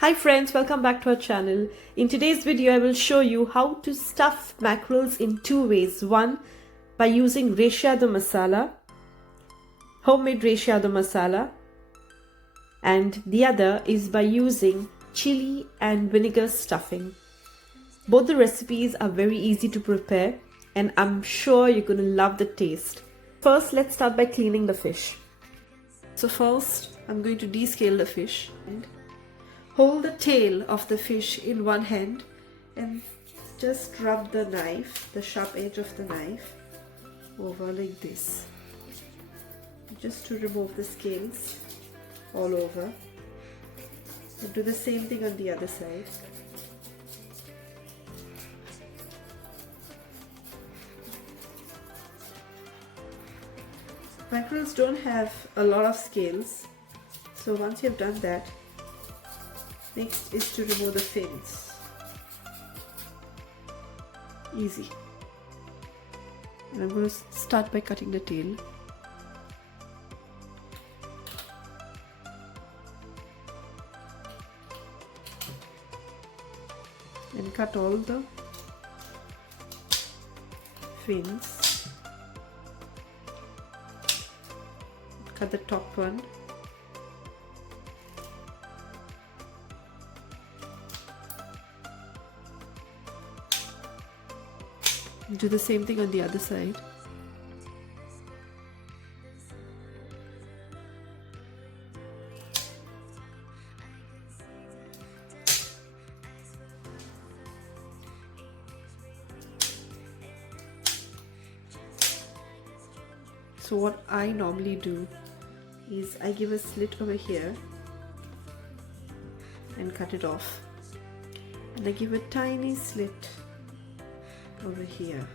Hi friends, welcome back to our channel. In today's video I will show you how to stuff mackerels in two ways. One, by using Recheado masala, homemade Recheado masala, and the other is by using chili and vinegar stuffing. Both the recipes are very easy to prepare and I'm sure you're going to love the taste. First, let's start by cleaning the fish. So first I'm going to descale the fish and hold the tail of the fish in one hand and just rub the knife, the sharp edge of the knife, over like this, just to remove the scales all over. And do the same thing on the other side. Mackerels don't have a lot of scales, so once you've done that, next is to remove the fins. Easy. And I'm going to start by cutting the tail. And cut all the fins. Cut the top one. Do the same thing on the other side. So what I normally do is I give a slit over here and cut it off, and I give a tiny slit over here.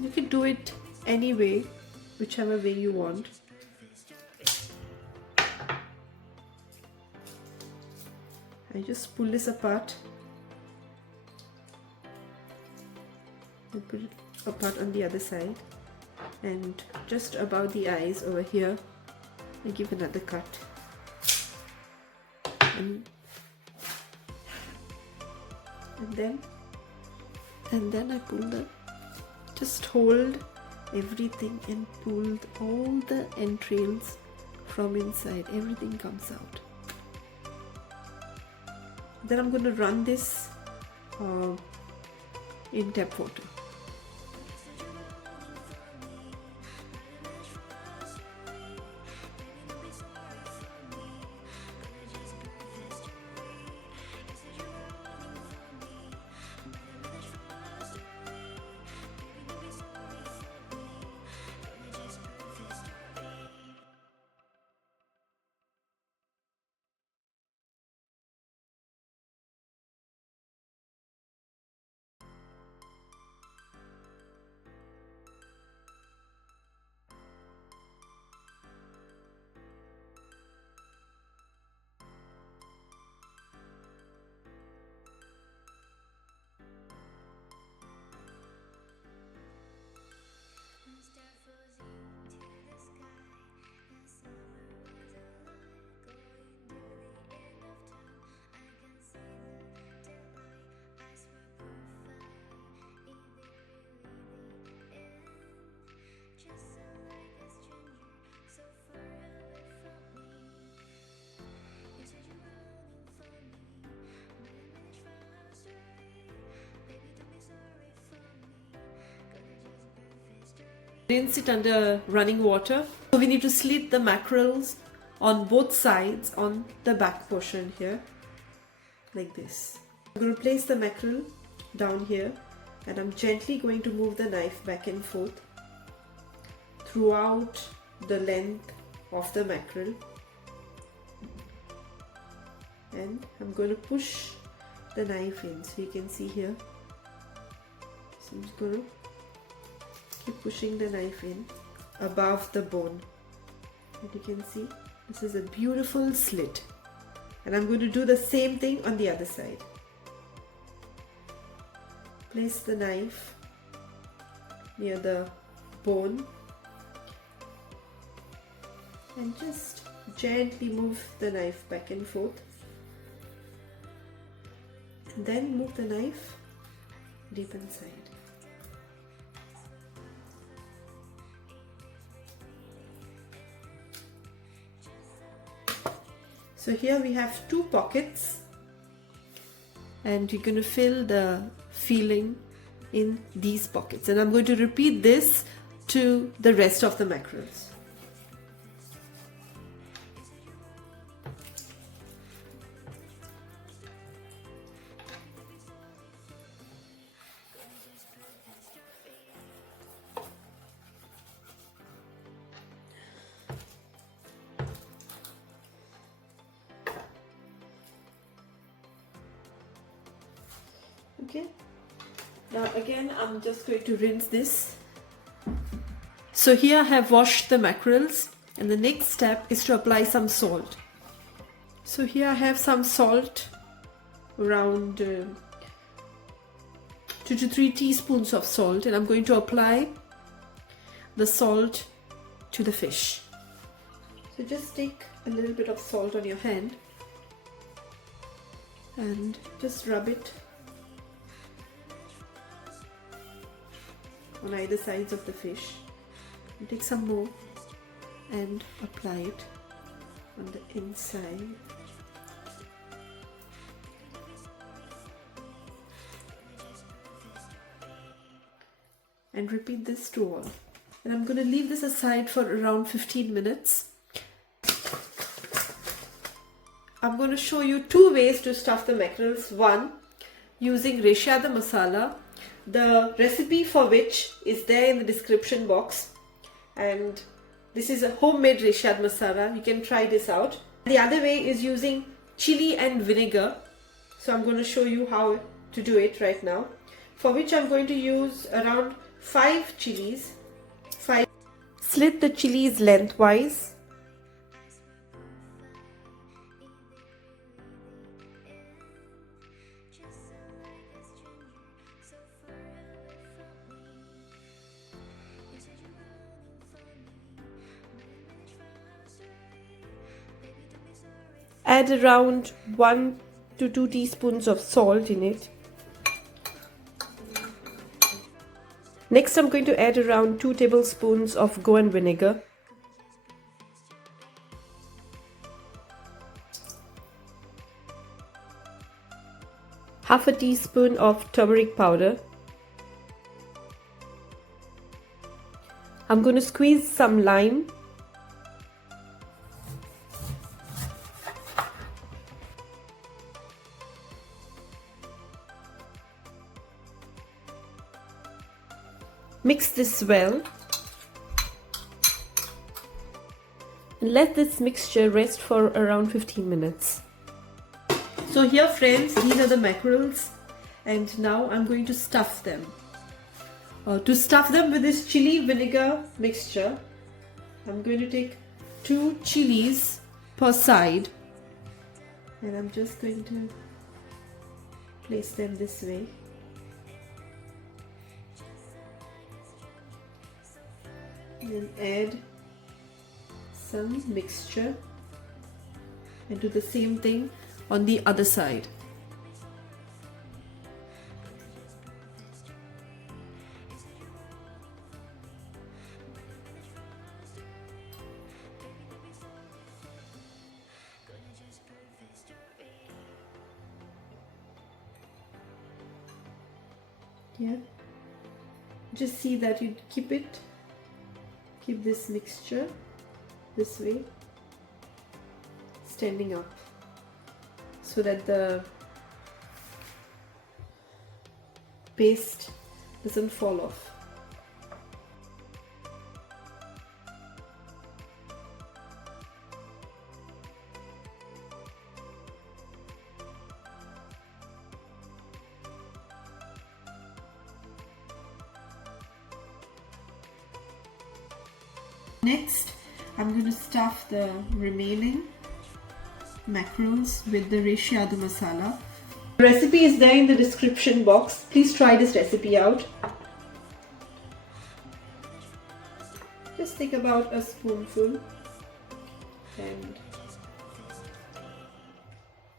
You can do it any way, whichever way you want. I just pull this apart and put it apart on the other side, and just above the eyes over here I give another cut. And then I pull just hold everything and pull all the entrails from inside. Everything comes out. Then I'm going to run this in tap water. Rinse it under running water. So we need to slit the mackerels on both sides on the back portion here, like this. I'm going to place the mackerel down here and I'm gently going to move the knife back and forth throughout the length of the mackerel, and I'm going to push the knife in, so you can see here. So I'm just going to keep pushing the knife in above the bone, and you can see this is a beautiful slit. And I'm going to do the same thing on the other side. Place the knife near the bone and just gently move the knife back and forth, and then move the knife deep inside. So here we have 2 pockets, and you're going to fill the filling in these pockets, and I'm going to repeat this to the rest of the mackerels. Okay, now again I'm just going to rinse this. So here I have washed the mackerels, and the next step is to apply some salt. So here I have some salt, around 2 to 3 teaspoons of salt, and I'm going to apply the salt to the fish. So just take a little bit of salt on your hand and just rub it on either sides of the fish. And take some more and apply it on the inside. And repeat this to all. And I'm going to leave this aside for around 15 minutes. I'm going to show you 2 ways to stuff the mackerels. One, using Recheado masala, the recipe for which is there in the description box, and this is a homemade Recheado masala. You can try this out. The other way is using chili and vinegar. So I'm going to show you how to do it right now, for which I'm going to use around 5 chilies. Slit the chilies lengthwise. Add around 1 to 2 teaspoons of salt in it. Next, I'm going to add around 2 tablespoons of Goan vinegar. Half a teaspoon of turmeric powder. I'm going to squeeze some lime. Mix this well and let this mixture rest for around 15 minutes. So here friends, these are the mackerels, and now I'm going to stuff them. To stuff them with this chili vinegar mixture, I'm going to take 2 chilies per side, and I'm just going to place them this way. And add some mixture and do the same thing on the other side. Yeah, just see that you keep this mixture this way, standing up, so that the paste doesn't fall off. Next, I'm going to stuff the remaining mackerels with the Recheado masala. The recipe is there in the description box. Please try this recipe out. Just take about a spoonful and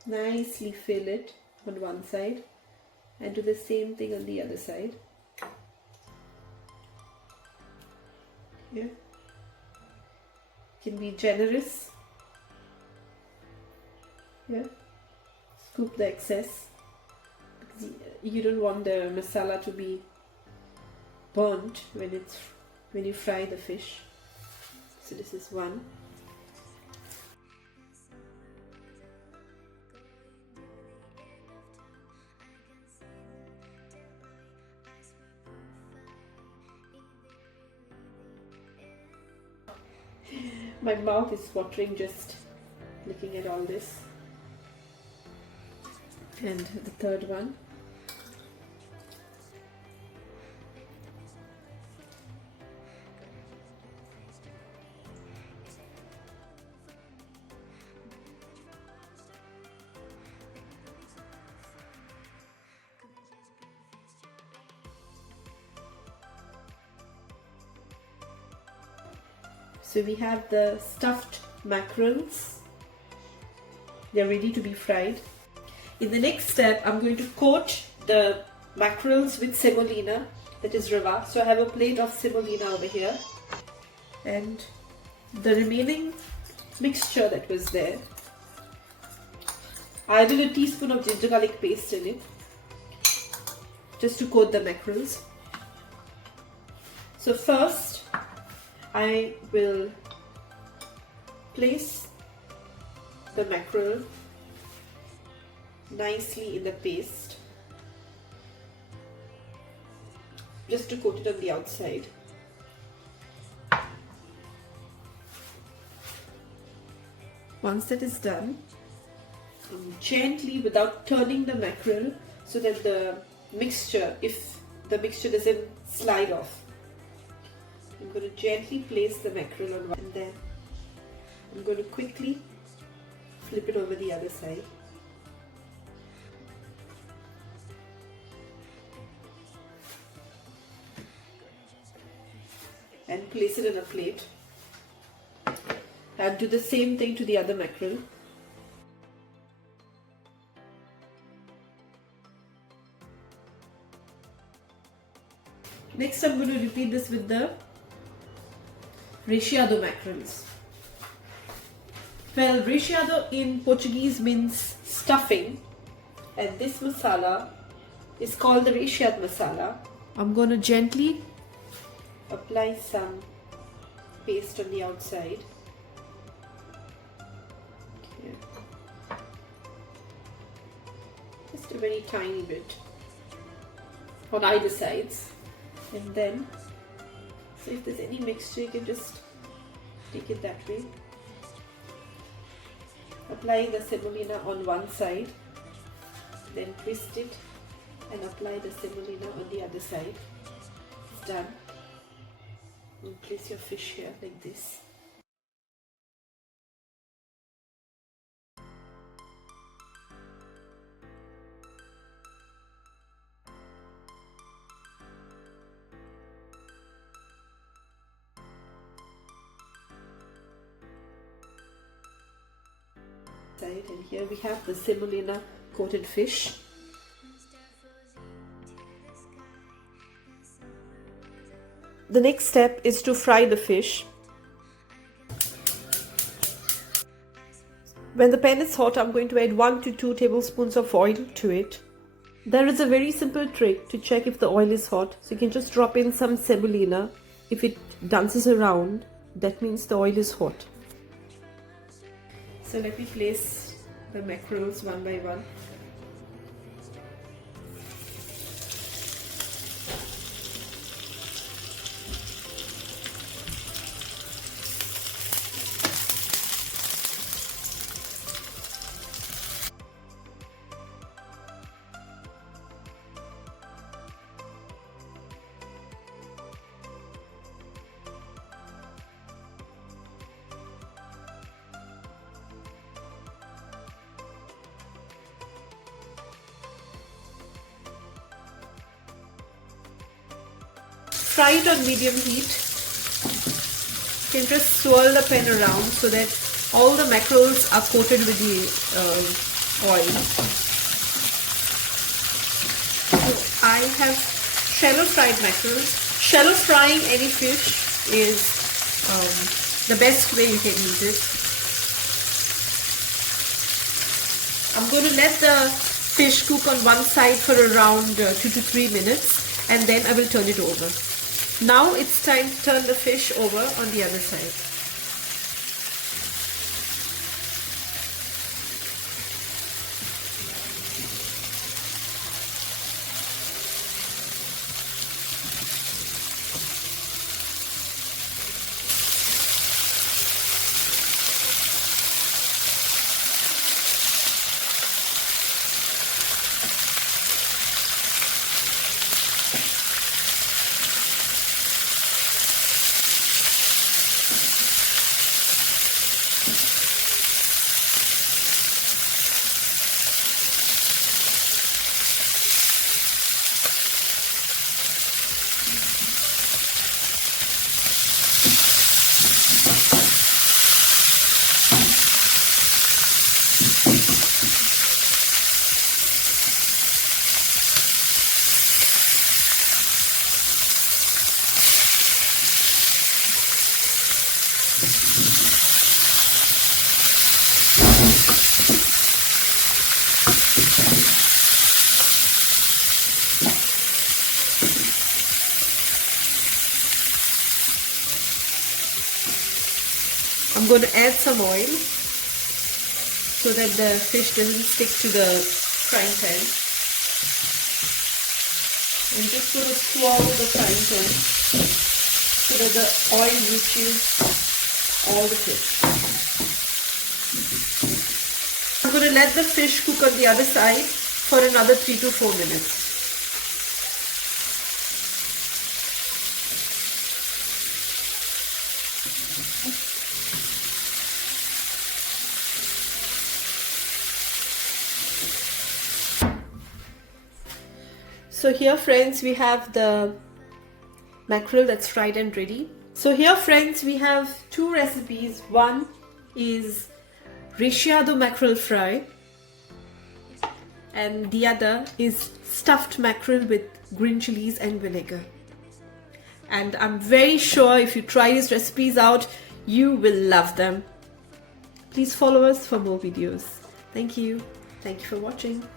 nicely fill it on one side and do the same thing on the other side. Here, can be generous. Here, scoop the excess because you don't want the masala to be burnt when you fry the fish. So this is one. My mouth is watering just looking at all this. And the third one. So we have the stuffed mackerels. They're ready to be fried. In the next step, I'm going to coat the mackerels with semolina, that is rava. So I have a plate of semolina over here. And the remaining mixture that was there, I added a teaspoon of ginger garlic paste in it, just to coat the mackerels. So first, I will place the mackerel nicely in the paste, just to coat it on the outside. Once that is done, gently, without turning the mackerel, so that the mixture, if the mixture doesn't slide off, I'm going to gently place the mackerel on one, and then I'm going to quickly flip it over the other side. And place it in a plate. And do the same thing to the other mackerel. Next, I'm going to repeat this with the Recheado mackerels. Well, Recheado in Portuguese means stuffing, and this masala is called the Recheado masala. I'm going to gently apply some paste on the outside. Okay. Just a very tiny bit on either sides, and then so if there's any mixture, you can just take it that way. Apply the semolina on one side, then twist it and apply the semolina on the other side. It's done. And place your fish here like this. And here we have the semolina coated fish. The next step is to fry the fish. When the pan is hot, I'm going to add 1 to 2 tablespoons of oil to it. There is a very simple trick to check if the oil is hot. So you can just drop in some semolina. If it dances around, that means the oil is hot. So let me place the mackerels one by one. Fry it on medium heat. You can just swirl the pan around so that all the mackerels are coated with the oil. So I have shallow fried mackerels. Shallow frying any fish is the best way you can eat it. I'm going to let the fish cook on one side for around 2 to 3 minutes, and then I will turn it over. Now it's time to turn the fish over on the other side. I'm going to add some oil so that the fish doesn't stick to the frying pan. I'm just going to swallow the frying pan so that the oil reaches all the fish. I'm going to let the fish cook on the other side for another 3 to 4 minutes. So here friends, we have the mackerel that's fried and ready. So here friends, we have two recipes. One is Recheado mackerel fry and the other is stuffed mackerel with green chilies and vinegar. And I'm very sure if you try these recipes out, you will love them. Please follow us for more videos. Thank you. Thank you for watching.